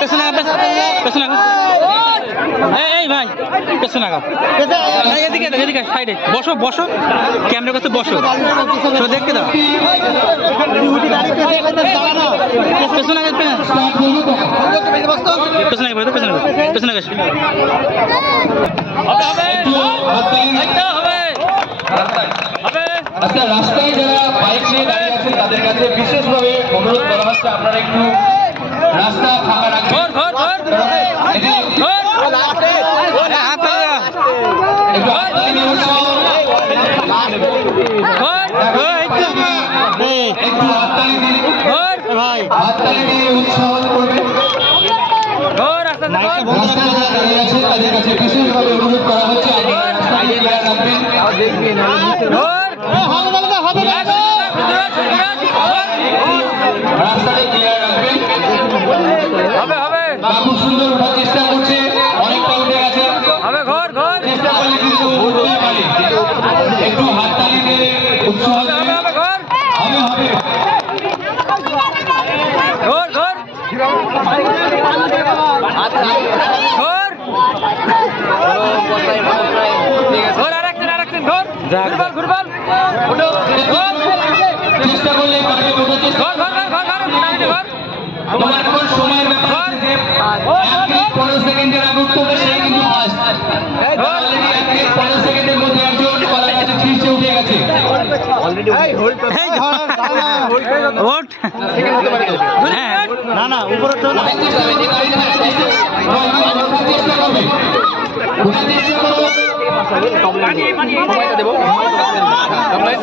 পেছনে এই ভাই পেছনে আগাও এদিকে এদিকে সাইডে বসো বসো ক্যামেরার কাছে বসো দেখতে দাও পেছনে আগে পেছনে পেছনে আচ্ছা, রাস্তায় যারা বাইক নিয়ে দাঁড়িয়ে আছেন তাদের কাছে বিশেষভাবে অনুরোধ করা হচ্ছে আপনারা একটু রাস্তা ফাঁকা রাখবেন। হাততালি দিয়ে উৎসাহ করবেন। রাস্তায় যারা দাঁড়িয়ে আছেন তাদের কাছে বিশেষভাবে অনুরোধ করা হচ্ছে আপনারা রাস্তায় ক্লিয়ার রাখবেন। রাস্তায় ক্লিয়ার রাখবেন। খুব সুন্দর ওঠার চেষ্টা করছে, অনেকটা উঠে গেছে, চেষ্টা করলে কিন্তু উঠতে পারে। একটু হাততালি দিয়ে উৎসাহ হবে। চেষ্টা করলে সময়ের ব্যাপার 15 সেকেন্ডের আগে উঠতে হবে, সেই কিন্তু ফার্স্ট। অলরেডি 15 সেকেন্ডের মধ্যে একজন কলার কাছে শীর্ষে উঠে গেছে। না না উপরে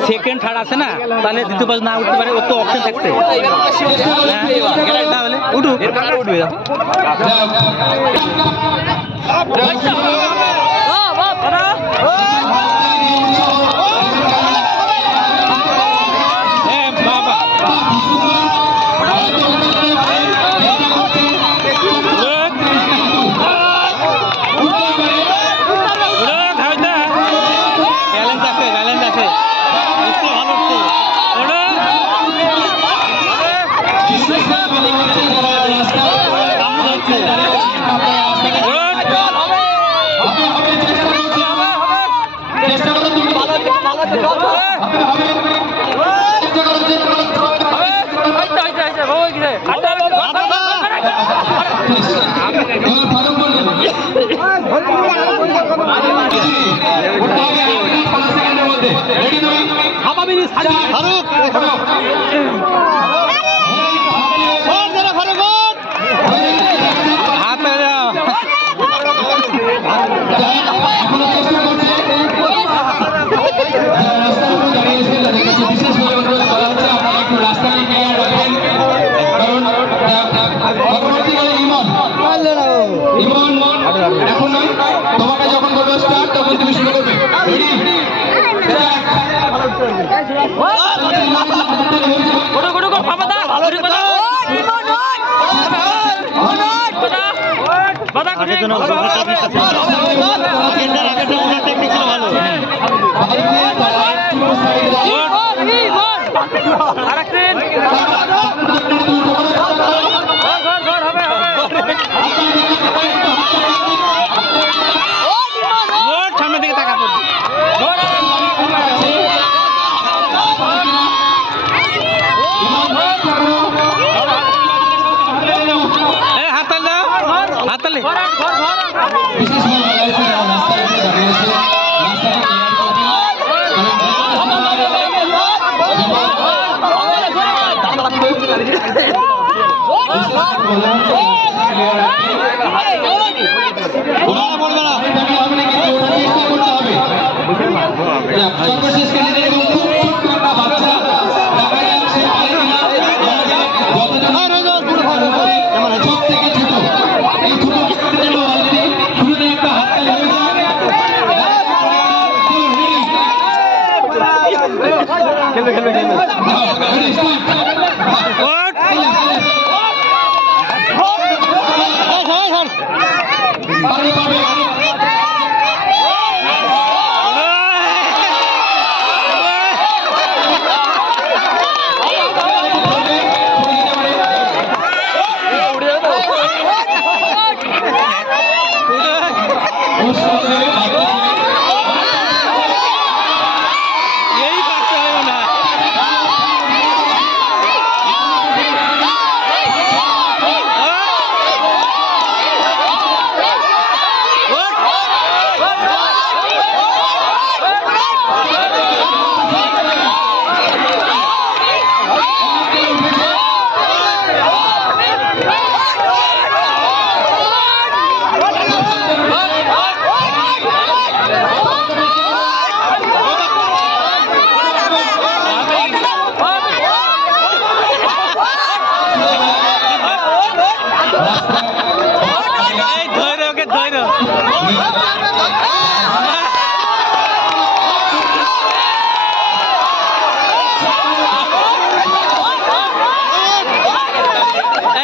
সেকেন্ড থার্ড আছে না, তাহলে দ্বিতীয় পাশ না উঠতে পারে, ওর তো অপশন থাকছে। তাহলে উঠুক উঠবে এখন নয়, তোমাকে যখন বলবো স্টার্ট তখন তুমি শুরু করবে। সামনে দিকে তাকা হাততালি দাও, হাততালি।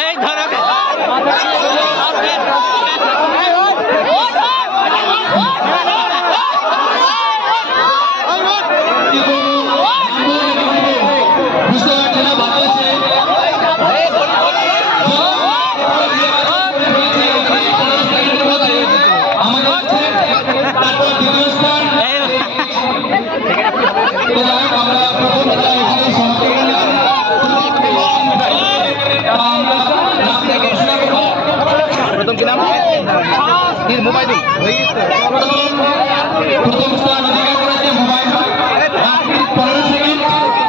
এই ধরো বুঝতে পারছে না বাতাসে আমাদের আছে তারপর দ্বিতীয় স্থান তো যাই হোক, আমরা প্রথম খেলা এখানে সমাপ্ত করলাম। আমরা নামটা ঘোষণা করবো। প্রথম কি নাম মোবাইল প্রথম স্থান অধিকার করেছে মোবাইল 15 সেকেন্ড।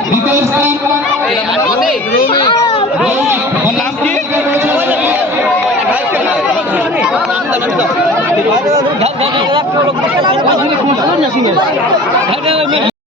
দ্বিতীয় স্থান রৌমিক। ওর নাম কি?